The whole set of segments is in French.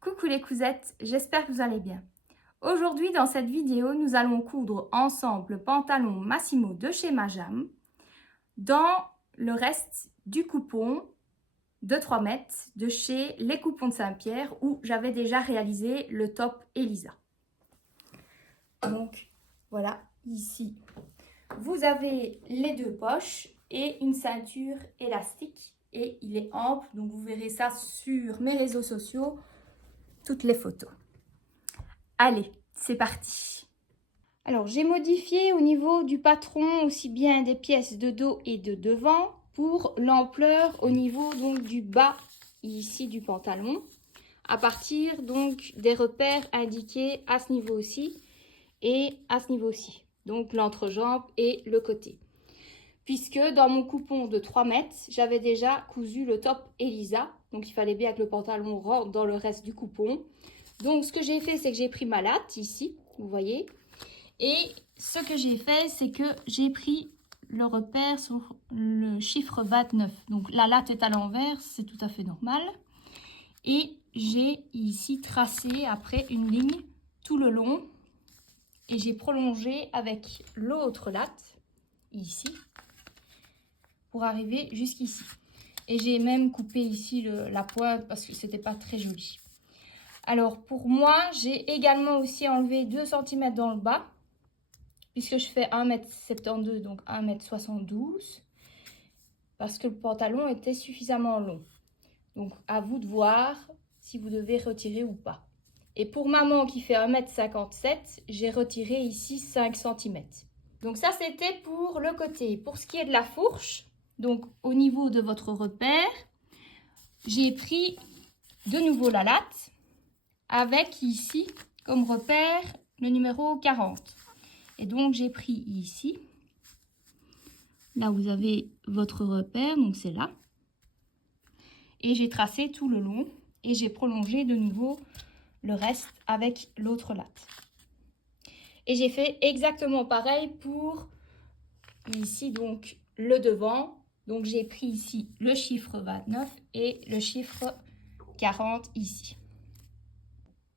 Coucou les cousettes, j'espère que vous allez bien. Aujourd'hui dans cette vidéo, nous allons coudre ensemble le pantalon Massimo de chez Majam dans le reste du coupon de 3 mètres de chez Les Coupons de Saint-Pierre où j'avais déjà réalisé le top Elisa. Donc voilà, ici vous avez les deux poches et une ceinture élastique et il est ample, donc vous verrez ça sur mes réseaux sociaux, toutes les photos. Allez, c'est parti. Alors, j'ai modifié au niveau du patron aussi bien des pièces de dos et de devant pour l'ampleur au niveau donc du bas ici du pantalon à partir donc des repères indiqués à ce niveau aussi et à ce niveau aussi. Donc l'entrejambe et le côté. Puisque dans mon coupon de 3 mètres, j'avais déjà cousu le top Elisa. Donc il fallait bien que le pantalon rentre dans le reste du coupon. Donc ce que j'ai fait, c'est que j'ai pris ma latte ici, vous voyez. Et ce que j'ai fait, c'est que j'ai pris le repère sur le chiffre 29. Donc la latte est à l'envers, c'est tout à fait normal. Et j'ai ici tracé après une ligne tout le long. Et j'ai prolongé avec l'autre latte, ici, pour arriver jusqu'ici. Et j'ai même coupé ici la pointe parce que c'était pas très joli. Alors pour moi, j'ai également aussi enlevé 2 cm dans le bas, puisque je fais 1,72 m, donc 1,72 m, parce que le pantalon était suffisamment long. Donc à vous de voir si vous devez retirer ou pas. Et pour maman qui fait 1,57 m, j'ai retiré ici 5 cm. Donc ça c'était pour le côté. Pour ce qui est de la fourche, donc au niveau de votre repère, j'ai pris de nouveau la latte avec ici comme repère le numéro 40. Et donc j'ai pris ici, là vous avez votre repère, donc c'est là. Et j'ai tracé tout le long et j'ai prolongé de nouveau le reste avec l'autre latte. Et j'ai fait exactement pareil pour ici donc le devant. Donc j'ai pris ici le chiffre 29 et le chiffre 40 ici.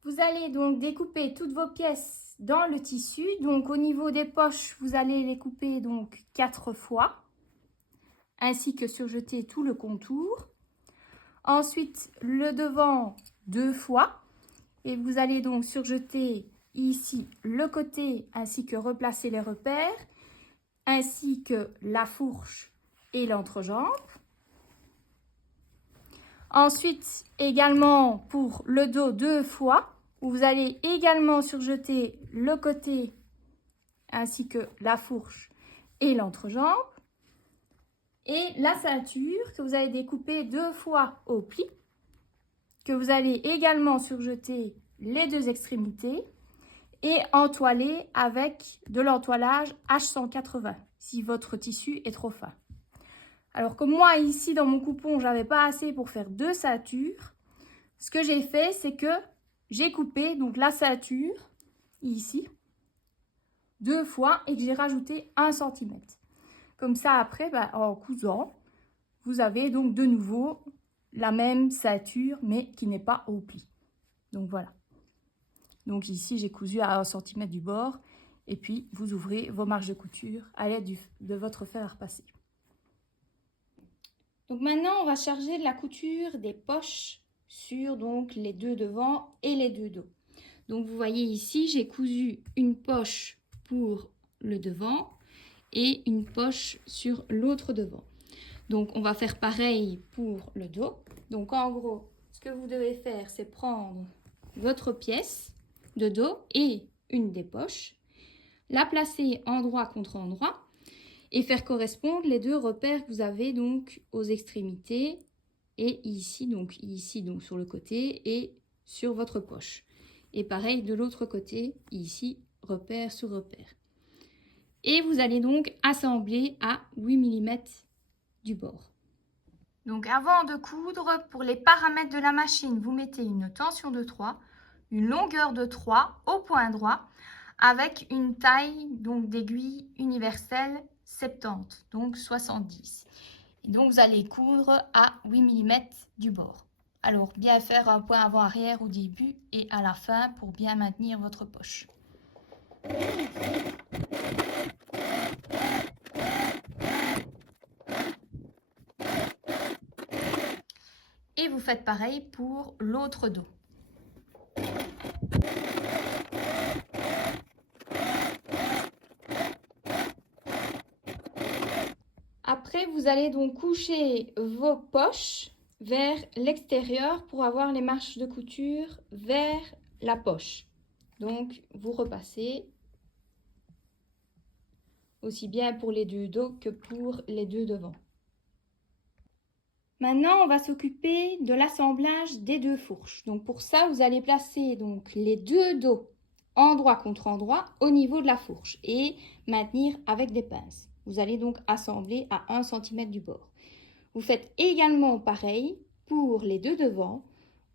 Vous allez donc découper toutes vos pièces dans le tissu. Donc au niveau des poches, vous allez les couper donc 4 fois, ainsi que surjeter tout le contour. Ensuite, le devant 2 fois. Et vous allez donc surjeter ici le côté ainsi que replacer les repères, ainsi que la fourche et l'entrejambe. Ensuite, également pour le dos 2 fois, où vous allez également surjeter le côté ainsi que la fourche et l'entrejambe. Et la ceinture que vous allez découper 2 fois au pli, que vous allez également surjeter les 2 extrémités et entoiler avec de l'entoilage H180 si votre tissu est trop fin. Alors comme moi ici dans mon coupon, j'avais pas assez pour faire 2 ceintures, ce que j'ai fait c'est que j'ai coupé donc la ceinture ici 2 fois et que j'ai rajouté 1 cm. Comme ça après, en cousant, vous avez donc de nouveau la même ceinture mais qui n'est pas au pli. Donc voilà. Donc ici j'ai cousu à 1 cm du bord et puis vous ouvrez vos marges de couture à l'aide de votre fer à repasser. Donc maintenant on va charger de la couture des poches sur donc les 2 devant et les 2 dos. Donc vous voyez ici j'ai cousu une poche pour le devant et une poche sur l'autre devant. Donc on va faire pareil pour le dos. Donc en gros ce que vous devez faire c'est prendre votre pièce de dos et une des poches, la placer endroit contre endroit et faire correspondre les 2 repères que vous avez donc aux extrémités et ici donc sur le côté et sur votre poche. Et pareil de l'autre côté, ici repère sur repère. Et vous allez donc assembler à 8 mm du bord. Donc avant de coudre, pour les paramètres de la machine, vous mettez une tension de 3, une longueur de 3 au point droit avec une taille donc d'aiguille universelle 70, donc 70. Et donc vous allez coudre à 8 mm du bord. Alors, bien faire un point avant-arrière au début et à la fin pour bien maintenir votre poche. Et vous faites pareil pour l'autre dos. Après, vous allez donc coucher vos poches vers l'extérieur pour avoir les marches de couture vers la poche. Donc, vous repassez aussi bien pour les deux dos que pour les deux devant. Maintenant, on va s'occuper de l'assemblage des deux fourches. Donc, pour ça, vous allez placer donc les deux dos endroit contre endroit au niveau de la fourche et maintenir avec des pinces. Vous allez donc assembler à 1 cm du bord. Vous faites également pareil pour les deux devants.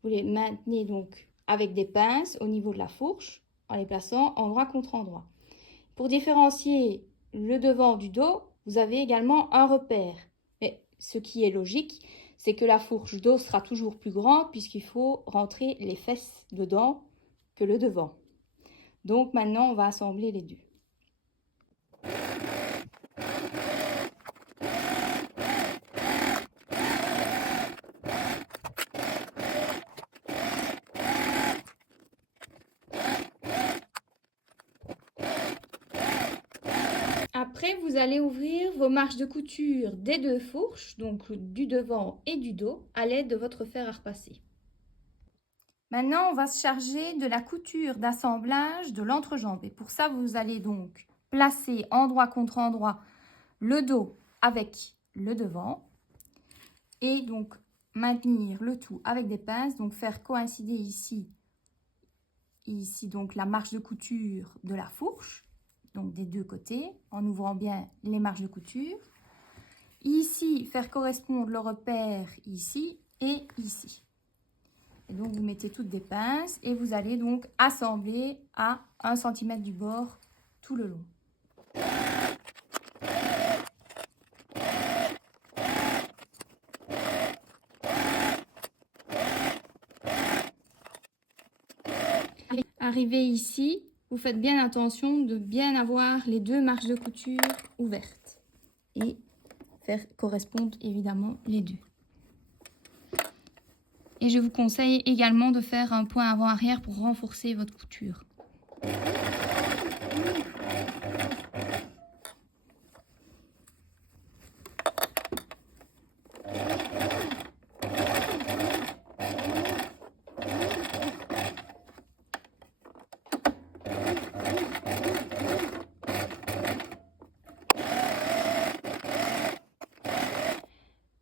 Vous les maintenez donc avec des pinces au niveau de la fourche en les plaçant endroit contre endroit. Pour différencier le devant du dos, vous avez également un repère. Mais ce qui est logique, c'est que la fourche dos sera toujours plus grande puisqu'il faut rentrer les fesses dedans que le devant. Donc maintenant, on va assembler les deux. Après, vous allez ouvrir vos marches de couture des deux fourches, donc du devant et du dos, à l'aide de votre fer à repasser. Maintenant, on va se charger de la couture d'assemblage de l'entrejambe. Et pour ça, vous allez donc placer endroit contre endroit le dos avec le devant et donc maintenir le tout avec des pinces, donc faire coïncider ici donc la marche de couture de la fourche, donc des deux côtés, en ouvrant bien les marches de couture. Ici, faire correspondre le repère ici et ici. Et donc, vous mettez toutes des pinces et vous allez donc assembler à 1 cm du bord tout le long. Arrivé ici, vous faites bien attention de bien avoir les deux marches de couture ouvertes et faire correspondre évidemment les deux. Et je vous conseille également de faire un point avant-arrière pour renforcer votre couture.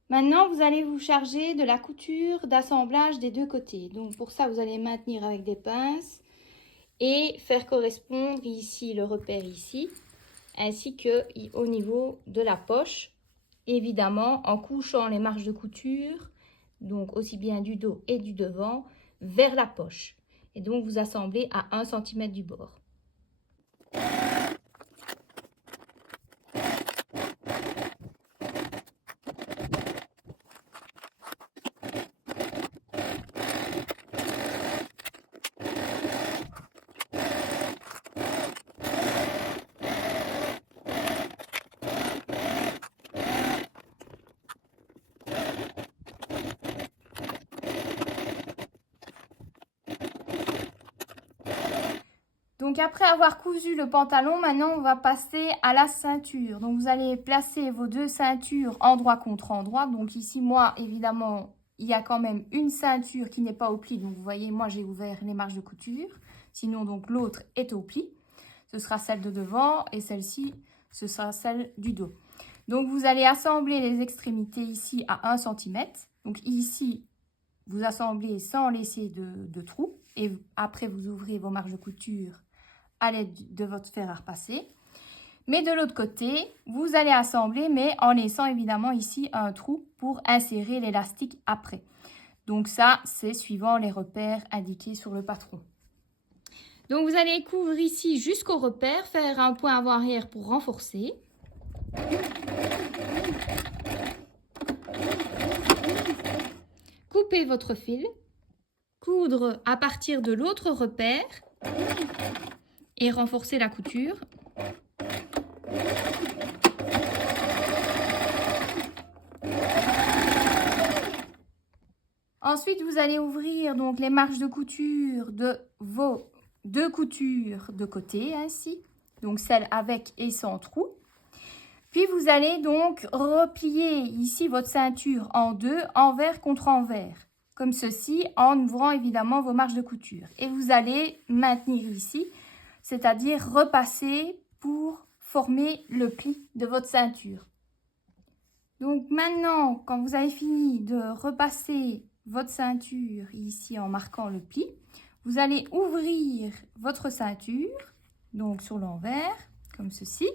Maintenant, vous allez vous charger de la couture d'assemblage des deux côtés. Donc, pour ça, vous allez maintenir avec des pinces et faire correspondre ici le repère ici, ainsi que au niveau de la poche, évidemment en couchant les marches de couture, donc aussi bien du dos et du devant, vers la poche. Et donc, vous assemblez à 1 cm du bord. Donc après avoir cousu le pantalon, maintenant on va passer à la ceinture. Donc vous allez placer vos deux ceintures endroit contre endroit. Donc ici, moi, évidemment, il y a quand même une ceinture qui n'est pas au pli. Donc vous voyez, moi j'ai ouvert les marches de couture. Sinon, donc l'autre est au pli. Ce sera celle de devant et celle-ci, ce sera celle du dos. Donc vous allez assembler les extrémités ici à 1 cm. Donc ici, vous assemblez sans laisser de trou. Et après, vous ouvrez vos marches de couture à l'aide de votre fer à repasser. Mais de l'autre côté, vous allez assembler, mais en laissant évidemment ici un trou pour insérer l'élastique après. Donc ça, c'est suivant les repères indiqués sur le patron. Donc vous allez couvrir ici jusqu'au repère, faire un point avant-arrière pour renforcer. couper votre fil, coudre à partir de l'autre repère et renforcer la couture. Ensuite, vous allez ouvrir donc les marges de couture de vos 2 coutures de côté, ainsi, donc celle avec et sans trou. Puis vous allez donc replier ici votre ceinture en deux, envers contre envers, comme ceci, en ouvrant évidemment vos marges de couture. Et vous allez maintenir ici, c'est-à-dire repasser pour former le pli de votre ceinture. Donc maintenant, quand vous avez fini de repasser votre ceinture ici en marquant le pli, vous allez ouvrir votre ceinture, donc sur l'envers, comme ceci.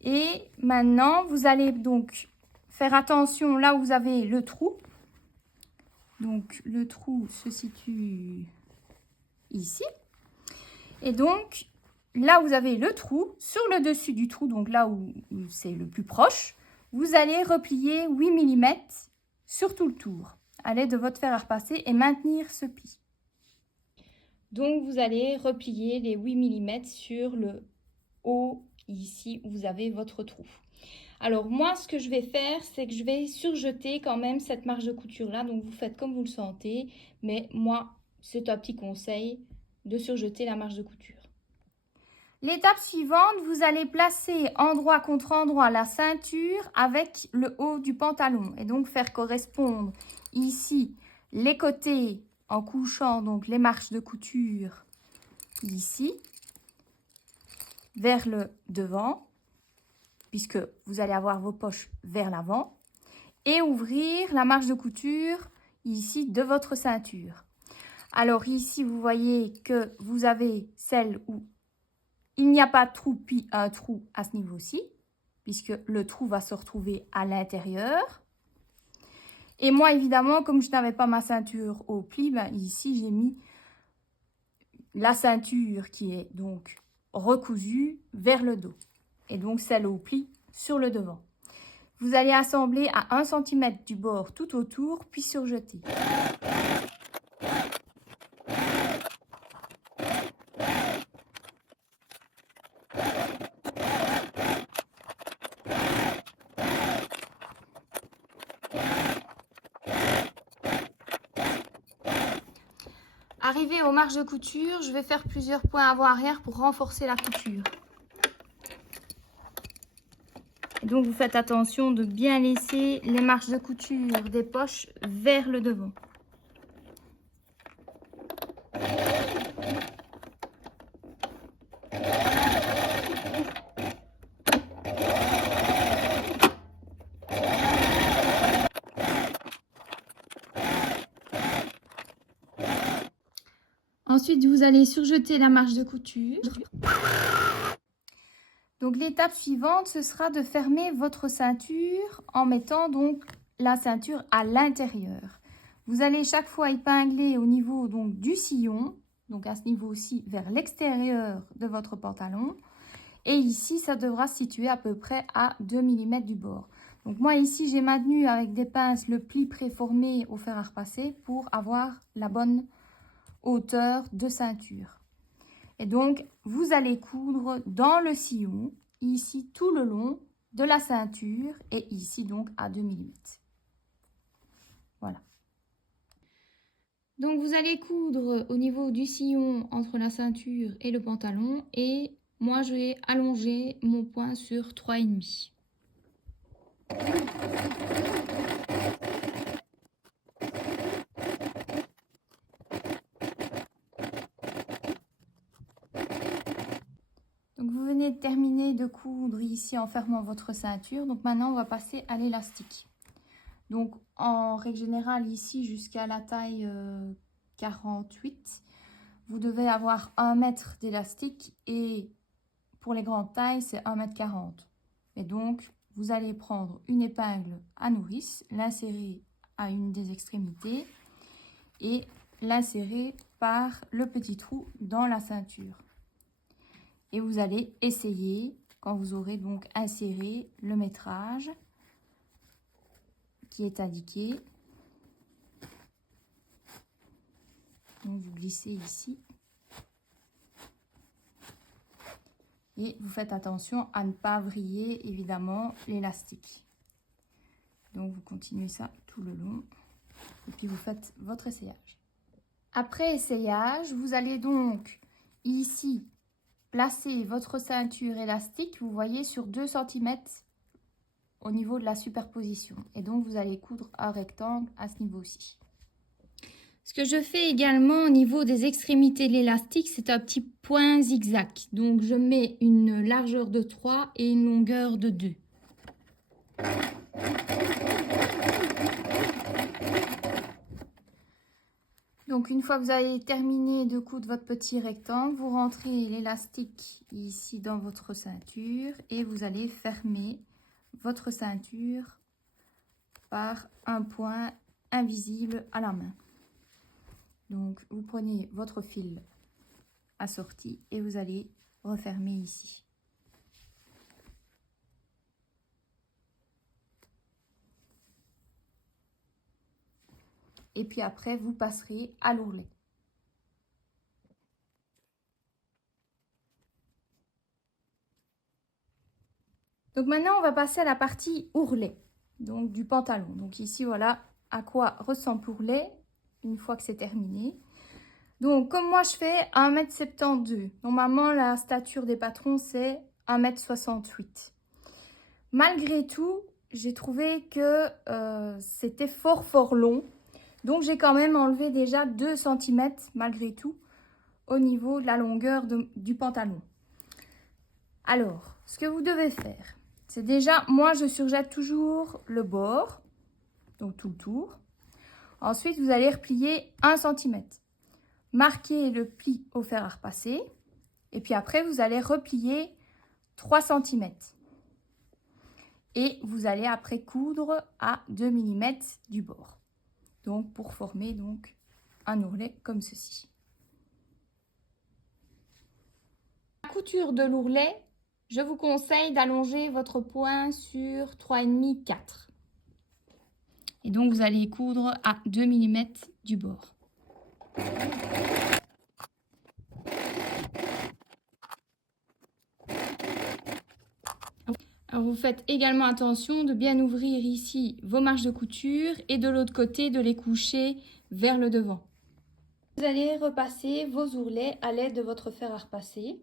Et maintenant, vous allez donc faire attention là où vous avez le trou. Donc, le trou se situe ici. Et donc, là où vous avez le trou, sur le dessus du trou, donc là où c'est le plus proche, vous allez replier 8 mm sur tout le tour à l'aide de votre fer à repasser et maintenir ce pli. Donc, vous allez replier les 8 mm sur le haut, ici où vous avez votre trou. Alors, moi, ce que je vais faire, c'est que je vais surjeter quand même cette marge de couture-là. Donc, vous faites comme vous le sentez. Mais moi, c'est un petit conseil de surjeter la marge de couture. L'étape suivante, vous allez placer endroit contre endroit la ceinture avec le haut du pantalon. Et donc, faire correspondre ici les côtés en couchant donc les marges de couture ici vers le devant, puisque vous allez avoir vos poches vers l'avant, et ouvrir la marge de couture ici de votre ceinture. Alors ici, vous voyez que vous avez celle où il n'y a pas de trou, puis un trou à ce niveau-ci, puisque le trou va se retrouver à l'intérieur. Et moi, évidemment, comme je n'avais pas ma ceinture au pli, ben ici, j'ai mis la ceinture qui est donc recousue vers le dos. Et donc celle au pli sur le devant. Vous allez assembler à 1 cm du bord tout autour, puis surjeter. Arrivé aux marges de couture, je vais faire plusieurs points avant-arrière pour renforcer la couture. Et donc vous faites attention de bien laisser les marges de couture des poches vers le devant. Ensuite, vous allez surjeter la marge de couture. Donc l'étape suivante, ce sera de fermer votre ceinture en mettant donc la ceinture à l'intérieur. Vous allez chaque fois épingler au niveau donc du sillon, donc à ce niveau-ci vers l'extérieur de votre pantalon. Et ici, ça devra se situer à peu près à 2 mm du bord. Donc moi ici, j'ai maintenu avec des pinces le pli préformé au fer à repasser pour avoir la bonne hauteur de ceinture. Et donc, vous allez coudre dans le sillon, ici tout le long de la ceinture et ici donc à 2 mm. Voilà. Donc, vous allez coudre au niveau du sillon entre la ceinture et le pantalon et moi, je vais allonger mon point sur 3,5. Donc, vous venez de terminer de coudre ici en fermant votre ceinture. Donc, maintenant, on va passer à l'élastique. Donc, en règle générale, ici, jusqu'à la taille 48, vous devez avoir 1 mètre d'élastique et pour les grandes tailles, c'est 1,40 m. Et donc, vous allez prendre une épingle à nourrice, l'insérer à une des extrémités et l'insérer par le petit trou dans la ceinture. Et vous allez essayer, quand vous aurez donc inséré le métrage qui est indiqué, Donc vous glissez ici. Et vous faites attention à ne pas vriller évidemment l'élastique. Donc vous continuez ça tout le long. Et puis vous faites votre essayage. Après essayage, vous allez donc ici placer votre ceinture élastique, vous voyez, sur 2 cm au niveau de la superposition. Et donc vous allez coudre un rectangle à ce niveau-ci. Ce que je fais également au niveau des extrémités de l'élastique, c'est un petit point zigzag. Donc je mets une largeur de 3 et une longueur de 2. Donc une fois que vous avez terminé de coudre votre petit rectangle, vous rentrez l'élastique ici dans votre ceinture et vous allez fermer votre ceinture par un point invisible à la main. Donc vous prenez votre fil assorti et vous allez refermer ici. Et puis après, vous passerez à l'ourlet. Donc maintenant, on va passer à la partie ourlet, donc du pantalon. Donc ici, voilà à quoi ressemble l'ourlet une fois que c'est terminé. Donc comme moi, je fais 1,72 m. Normalement, la stature des patrons, c'est 1,68 m. Malgré tout, j'ai trouvé que c'était fort long. Donc, j'ai quand même enlevé déjà 2 cm malgré tout au niveau de la longueur du pantalon. Alors, ce que vous devez faire, c'est déjà, moi, je surjette toujours le bord, donc tout le tour. Ensuite, vous allez replier 1 cm. Marquez le pli au fer à repasser. Et puis après, vous allez replier 3 cm. Et vous allez après coudre à 2 mm du bord. Donc pour former donc un ourlet comme ceci. La couture de l'ourlet, je vous conseille d'allonger votre point sur 3,5 4. Et donc vous allez coudre à 2 mm du bord. Alors vous faites également attention de bien ouvrir ici vos marges de couture et de l'autre côté de les coucher vers le devant. Vous allez repasser vos ourlets à l'aide de votre fer à repasser.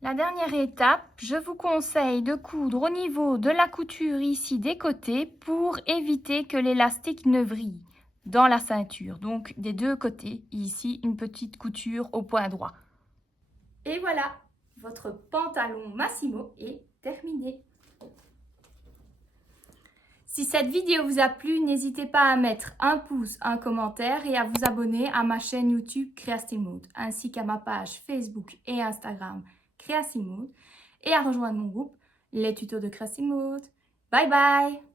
La dernière étape, je vous conseille de coudre au niveau de la couture ici des côtés pour éviter que l'élastique ne vrille dans la ceinture. Donc des deux côtés, ici une petite couture au point droit. Et voilà, votre pantalon Massimo est terminé. Si cette vidéo vous a plu, n'hésitez pas à mettre un pouce, un commentaire et à vous abonner à ma chaîne YouTube Creative Mode, ainsi qu'à ma page Facebook et Instagram Creative Mode et à rejoindre mon groupe Les Tutos de Creative Mode. Bye bye!